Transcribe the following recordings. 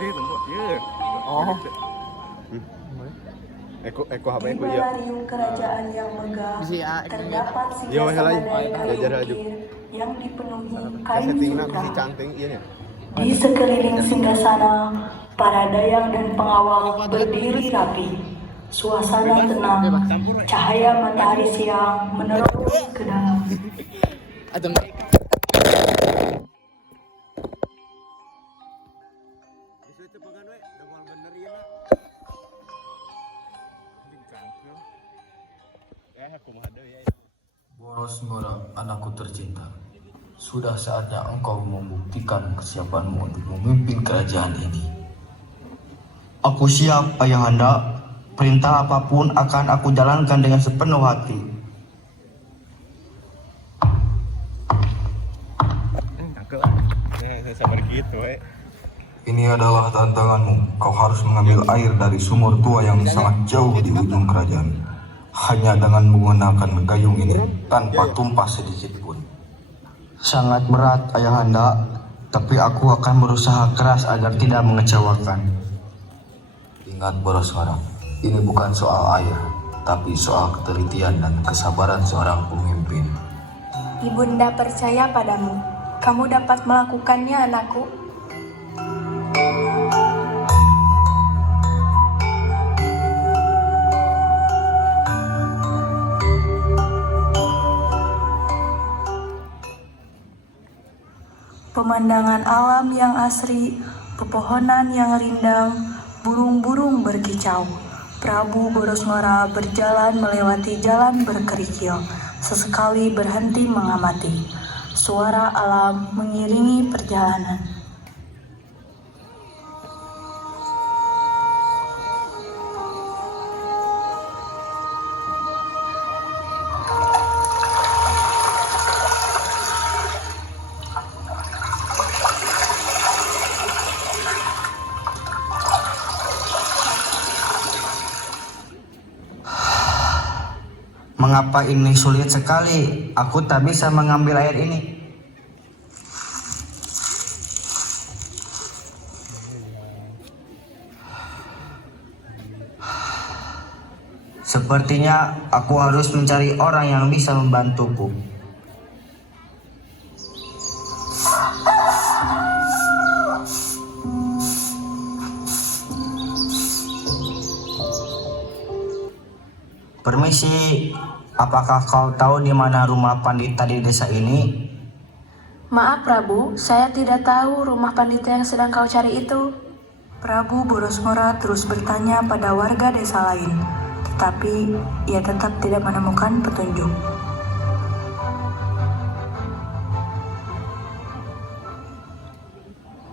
Oh. Eko Di apa eko ya? balarium kerajaan yang megah terdapat Iya, singgah lain. dari kayu Jajar aja. ukir yang dipenuhi kain Settingna sutra. si canting iya nya. Di sekeliling singgasana, para dayang dan pengawal berdiri rapi. Suasana tenang, cahaya matahari siang menerobos ke dalam. Boros Ngora, anakku tercinta. Sudah saatnya engkau membuktikan kesiapanmu untuk memimpin kerajaan ini. Aku siap, Ayahanda. Perintah apapun akan aku jalankan dengan sepenuh hati. Sabar gitu, Ini adalah tantanganmu. Kau harus mengambil air dari sumur tua yang sangat jauh di ujung kerajaan. Hanya dengan menggunakan gayung ini, tanpa tumpah sedikit pun. Sangat berat, Ayahanda. Tapi aku akan berusaha keras agar tidak mengecewakan. Ingat Boros Ngora, ini bukan soal air, tapi soal ketelitian dan kesabaran seorang pemimpin. Ibunda percaya padamu. Kamu dapat melakukannya, anakku. Pemandangan alam yang asri, pepohonan yang rindang, burung-burung berkicau. Prabu Boros Ngora berjalan melewati jalan berkerikil, sesekali berhenti mengamati. Suara alam mengiringi perjalanan. Mengapa ini sulit sekali? Aku tak bisa mengambil air ini. Sepertinya aku harus mencari orang yang bisa membantuku. Permisi, apakah kau tahu di mana rumah pandita di desa ini? Maaf Prabu, saya tidak tahu rumah pandita yang sedang kau cari itu. Prabu Boros Ngora terus bertanya pada warga desa lain, tetapi ia tetap tidak menemukan petunjuk.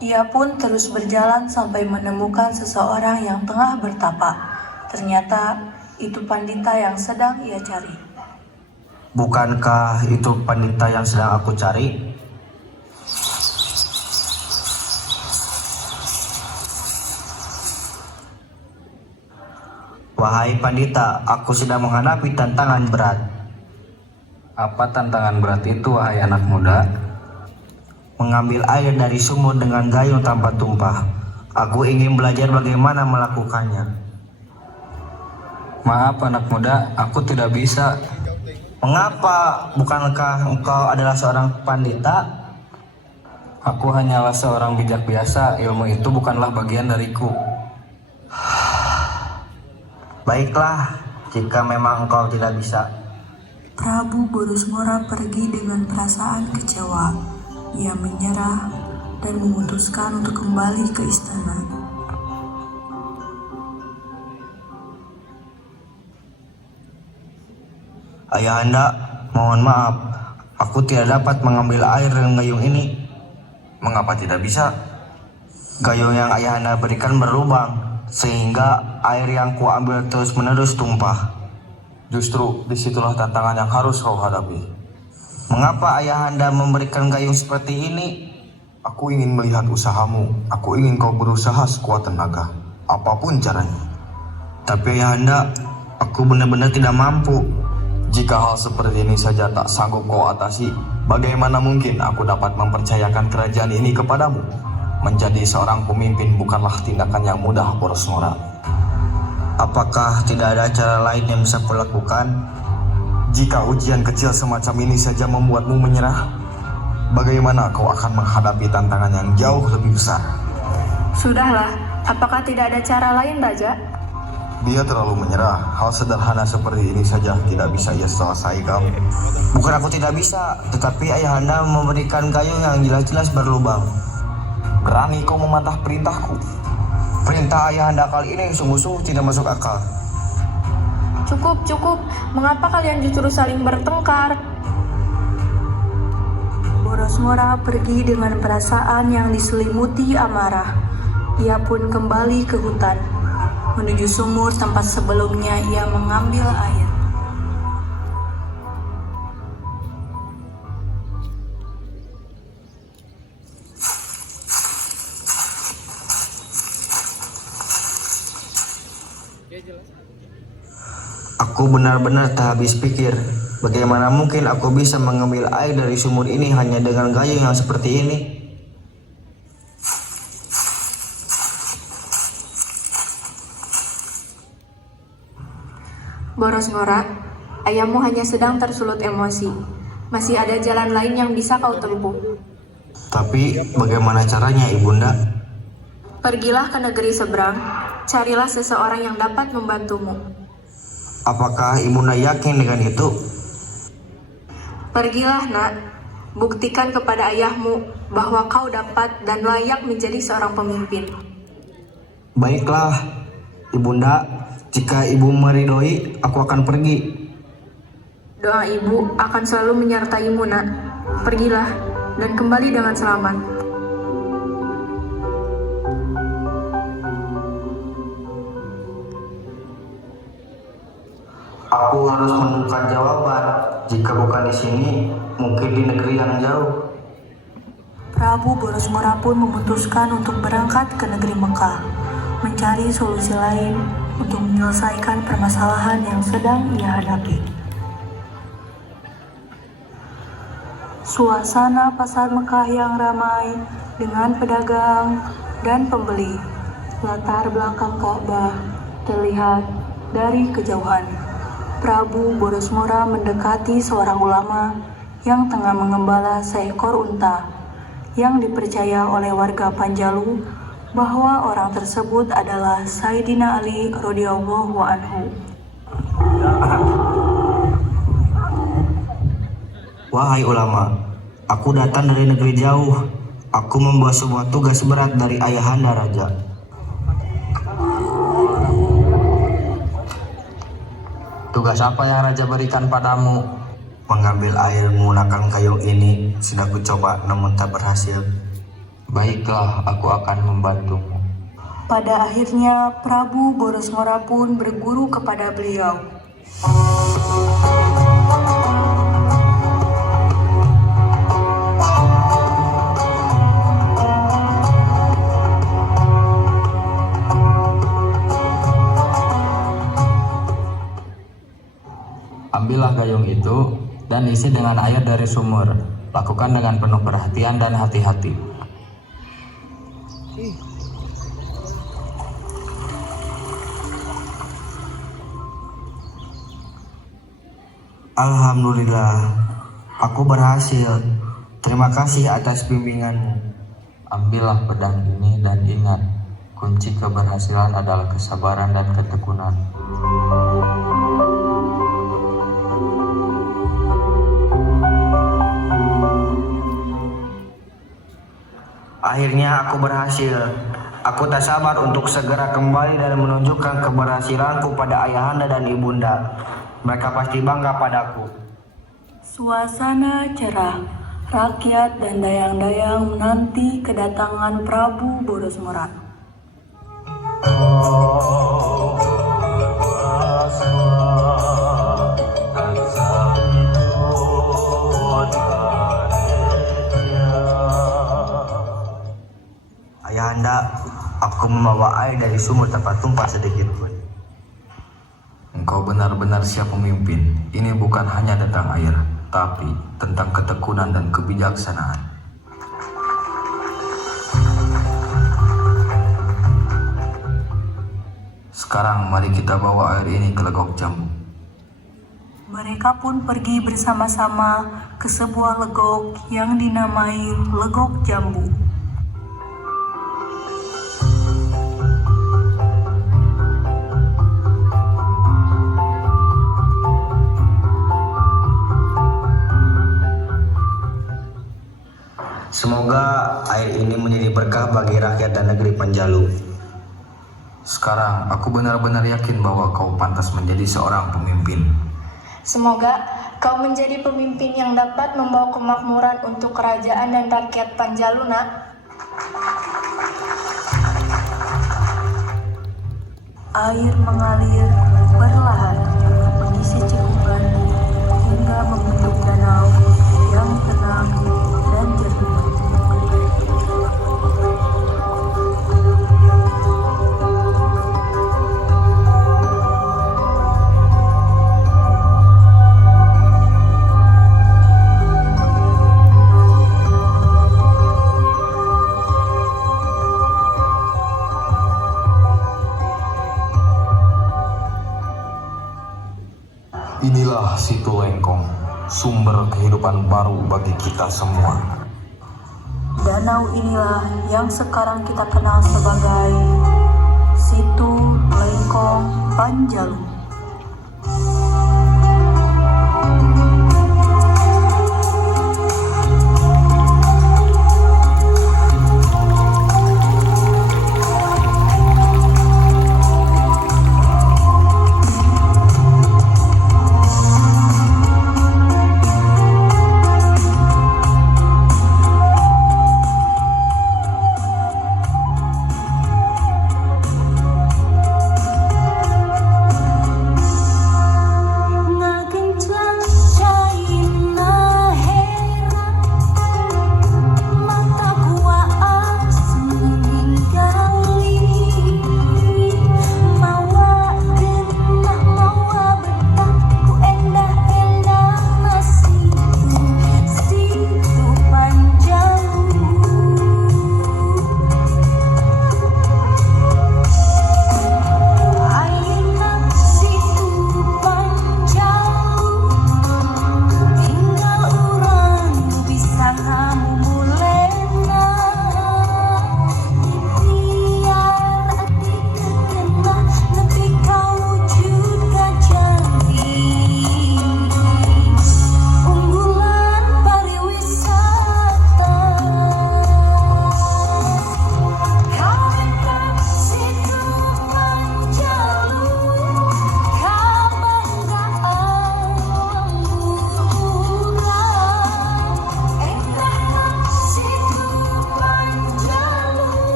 Ia pun terus berjalan sampai menemukan seseorang yang tengah bertapa. Ternyata itu pandita yang sedang ia cari. Bukankah itu pandita yang sedang aku cari? Wahai pandita, aku sedang menghadapi tantangan berat. Apa tantangan berat itu, wahai anak muda? Mengambil air dari sumur dengan gayung tanpa tumpah. Aku ingin belajar bagaimana melakukannya. Maaf anak muda, aku tidak bisa. Mengapa? Bukankah engkau adalah seorang pandita? Aku hanyalah seorang bijak biasa, ilmu itu bukanlah bagian dariku. Baiklah, jika memang engkau tidak bisa. Prabu Boros Ngora pergi dengan perasaan kecewa. Ia menyerah dan memutuskan untuk kembali ke istana. Ayahanda, mohon maaf, aku tidak dapat mengambil air dengan gayung ini. Mengapa tidak bisa? Gayung yang Ayahanda berikan berlubang, sehingga air yang kuambil terus-menerus tumpah. Justru disitulah tantangan yang harus kau hadapi. Mengapa Ayahanda memberikan gayung seperti ini? Aku ingin melihat usahamu. Aku ingin kau berusaha sekuat tenaga, apapun caranya. Tapi Ayahanda, aku benar-benar tidak mampu. Jika hal seperti ini saja tak sanggup kau atasi, bagaimana mungkin aku dapat mempercayakan kerajaan ini kepadamu? Menjadi seorang pemimpin bukanlah tindakan yang mudah, Boros Ngora. Apakah tidak ada cara lain yang bisa kulakukan? Jika ujian kecil semacam ini saja membuatmu menyerah, bagaimana kau akan menghadapi tantangan yang jauh lebih besar? Sudahlah, apakah tidak ada cara lain, Raja? Dia terlalu menyerah. Hal sederhana seperti ini saja tidak bisa ia selesaikan. Bukan aku tidak bisa, tetapi ayahanda memberikan gayung yang jelas-jelas berlubang. Berani kau memantah perintahku? Perintah ayahanda kali ini sungguh-sungguh tidak masuk akal. Cukup. Mengapa kalian justru saling bertengkar? Boros Ngora pergi dengan perasaan yang diselimuti amarah. Ia pun kembali ke hutan, menuju sumur tempat sebelumnya ia mengambil air. Aku benar-benar tak habis pikir. Bagaimana mungkin aku bisa mengambil air dari sumur ini hanya dengan gayung yang seperti ini? Boros Ngora, ayahmu hanya sedang tersulut emosi. Masih ada jalan lain yang bisa kau tempuh. Tapi bagaimana caranya, Ibunda? Pergilah ke negeri seberang, carilah seseorang yang dapat membantumu. Apakah Ibunda yakin dengan itu? Pergilah, nak. Buktikan kepada ayahmu bahwa kau dapat dan layak menjadi seorang pemimpin. Baiklah, Ibunda. Jika Ibu meridhoi, aku akan pergi. Doa ibu akan selalu menyertaimu, nak. Pergilah dan kembali dengan selamat. Aku harus menemukan jawaban. Jika bukan di sini, mungkin di negeri yang jauh. Prabu Boros Ngora pun memutuskan untuk berangkat ke negeri Mekah, mencari solusi lain untuk menyelesaikan permasalahan yang sedang ia hadapi. Suasana pasar Mekah yang ramai dengan pedagang dan pembeli. Latar belakang Ka'bah terlihat dari kejauhan. Prabu Boros Ngora mendekati seorang ulama yang tengah mengembala seekor unta yang dipercaya oleh warga Panjalu bahwa orang tersebut adalah Sayyidina Ali radhiyallahu anhu. Wahai ulama, aku datang dari negeri jauh. Aku membawa sebuah tugas berat dari ayahanda raja. Tugas apa yang raja berikan padamu? Mengambil air menggunakan gayung ini sudah kucoba namun tak berhasil. Baiklah, aku akan membantumu. Pada akhirnya Prabu Boros Ngora pun berguru kepada beliau. Ambillah gayung itu dan isi dengan air dari sumur. Lakukan dengan penuh perhatian dan hati-hati. Alhamdulillah, aku berhasil. Terima kasih atas bimbinganmu. Ambillah pedang ini dan ingat, kunci keberhasilan adalah kesabaran dan ketekunan. Akhirnya aku berhasil. Aku tak sabar untuk segera kembali dan menunjukkan keberhasilanku pada ayahanda dan ibunda. Mereka pasti bangga padaku. Suasana cerah, rakyat dan dayang-dayang menanti kedatangan Prabu Boros Ngora. Ayahanda, aku membawa air dari sumur tanpa tumpah sedikit pun. Engkau benar-benar siap pemimpin. Ini bukan hanya tentang air, tapi tentang ketekunan dan kebijaksanaan. Sekarang mari kita bawa air ini ke Legok Jambu. Mereka pun pergi bersama-sama ke sebuah legok yang dinamai Legok Jambu. Semoga air ini menjadi berkah bagi rakyat dan negeri Panjalu. Sekarang aku benar-benar yakin bahwa kau pantas menjadi seorang pemimpin. Semoga kau menjadi pemimpin yang dapat membawa kemakmuran untuk kerajaan dan rakyat Panjalu, Nak. Air mengalir perlahan mengisi cekungan hingga membentuk danau yang tenang dan jernih. Inilah Situ Lengkong, sumber kehidupan baru bagi kita semua. Danau inilah yang sekarang kita kenal sebagai Situ Lengkong Panjalu.